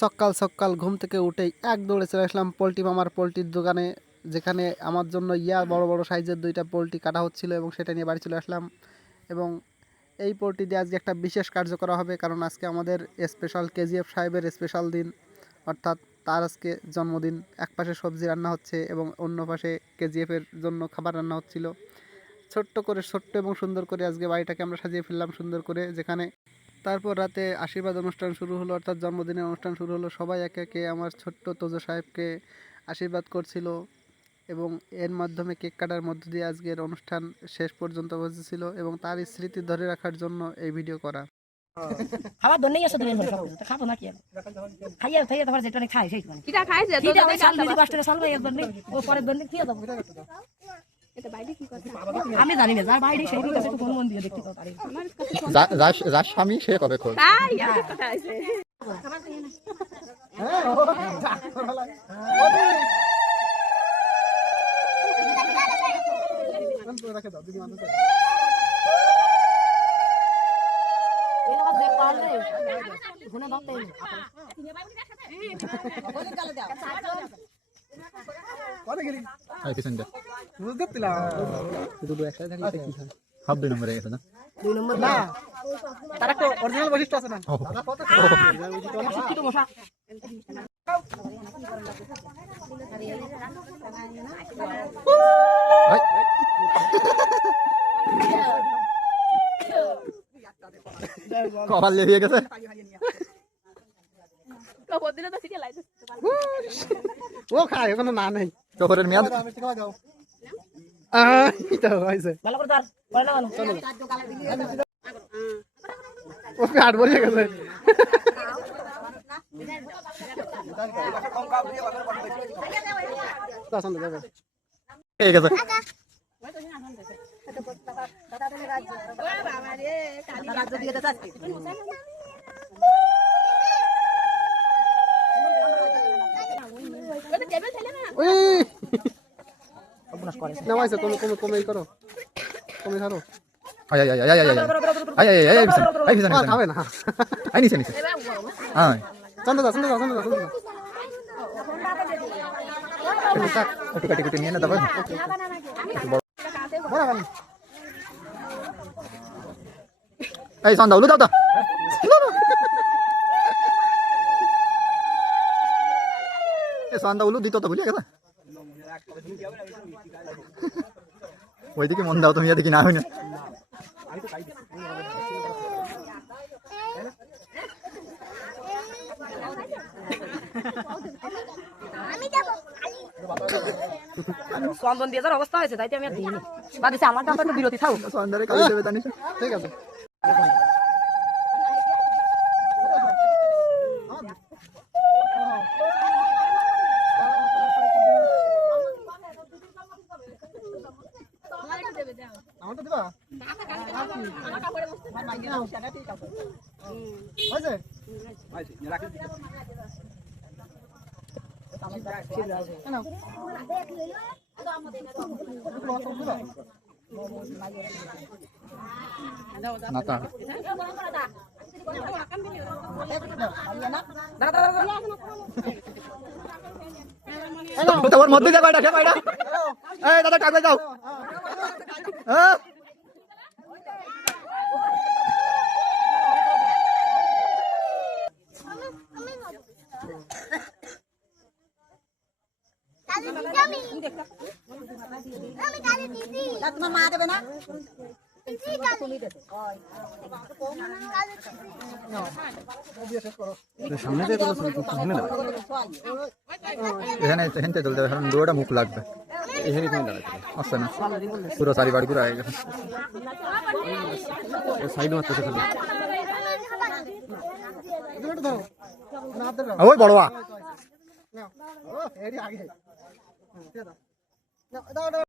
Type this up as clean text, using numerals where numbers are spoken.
সকাল সকাল ঘুম থেকে উঠেই এক দৌড়ে চলে আসলাম পোলট্রি মামার পোলট্রির দোকানে, যেখানে আমার জন্য বড় বড় সাইজের 2টা পোলট্রি কাটা হচ্ছিল এবং সেটা নিয়ে বাড়ি চলে আসলাম। এবং এই পোলট্রি দিয়ে আজকে একটা বিশেষ কার্য করা হবে, কারণ আজকে আমাদের স্পেশাল কেজিএফ সাহেবের স্পেশাল দিন, অর্থাৎ তার আজকে জন্মদিন। এক পাশে সবজি রান্না হচ্ছে এবং অন্য পাশে কেজিএফের জন্য খাবার রান্না হচ্ছিল। ছোট্ট এবং সুন্দর করে আজকে বাড়িটাকে আমরা সাজিয়ে ফেললাম সুন্দর করে, যেখানে তারপর রাতে আশীর্বাদ অনুষ্ঠান শুরু হলো, অর্থাৎ জন্মদিনের অনুষ্ঠান শুরু হলো। সবাই একে একে আমার ছোট্ট তোজো সাহেবকে আশীর্বাদ করছিল এবং এর মাধ্যমে কেক কাটার মধ্য দিয়ে আজকের অনুষ্ঠান শেষ পর্যন্ত পৌঁছেছিল এবং তার স্মৃতি ধরে রাখার জন্য এই ভিডিও করা। খাবার দন্নেই আসে দিনের পর সব তো খাবো না কি খাইয়া খাইয়া তারপর যেটা খাই সেই মানে কিটা খাইছে তো ওই সাল মিলি কষ্ট করে সালবে এর জন্য ও পরের জন্য কি দাও এটা বাইরে কি কথা আমি জানি না যার বাইরে সেই কাছে তো ফোন দিয়ে দেখতে পারি আমার কাছে যার স্বামী সে কবে খোল তাই আর কথা আছে এই না দেখ পারলে গুনা দাও তাই এই পিছন দে বুঝতে পেলাম দুটো একসাথে থাকলে কি হয় সব 2 নম্বরে গেছে না 2 নম্বর না তার একটা অরিজিনাল বৈশিষ্ট্য আছে না? শিক্ষিত মশা কপাল লেগে গেছে কবর দিলে তো সিটি লাইট ও খায় ওখানে না নেই চোখের মেয়াদ এটা হয়েছে ভালো করে তার বলে না ও কাট বলে গেছে পছন্দ যাবে এই গেছে বাবা রে কালি রাজ্য দিয়ে দাও আজকে ওটা টেবিল ছেলে না ওই অবনাশ করে নামাইছে কমে করো কমে ধরো আয় আয় আয় আয় আয় আয় আয় আয় আয় পিছন আয় পিছন খাবে না আয় নিচে নিচে আয় চন্দ্র দা একটু কাটি কুটি নিয়ে না তারপর এই সন্ধ্যা উলু দাও তো সন্ধ্যা উলু দিত তো ভুলে গেছে ওইদিকে মন দাও তুমি এদিকে না হই না চন্দন দিয়ে যার অবস্থা হয়েছে তাইতে আমি আর দিইনি বাদিছে আমার দাম একটু বিরতি থাও সন্ধ্যারে কালি দেবে জানিস ঠিক আছে আমারটা দিবা নাতা তোমার মধ্যে যাও এটা এটা এই দাদা কাগজ দাও হ্যাঁ তোমার মা দেবে না এখানে হেনতে চলতে হবে কারণ দুটা মুখ লাগবে এখানে তুমি দাঁড়াতে আসছে না পুরো চারি বাড়ি পুরো আগে গেছে সাইড মারতেছে খালি ওই বড়বা আগে দাও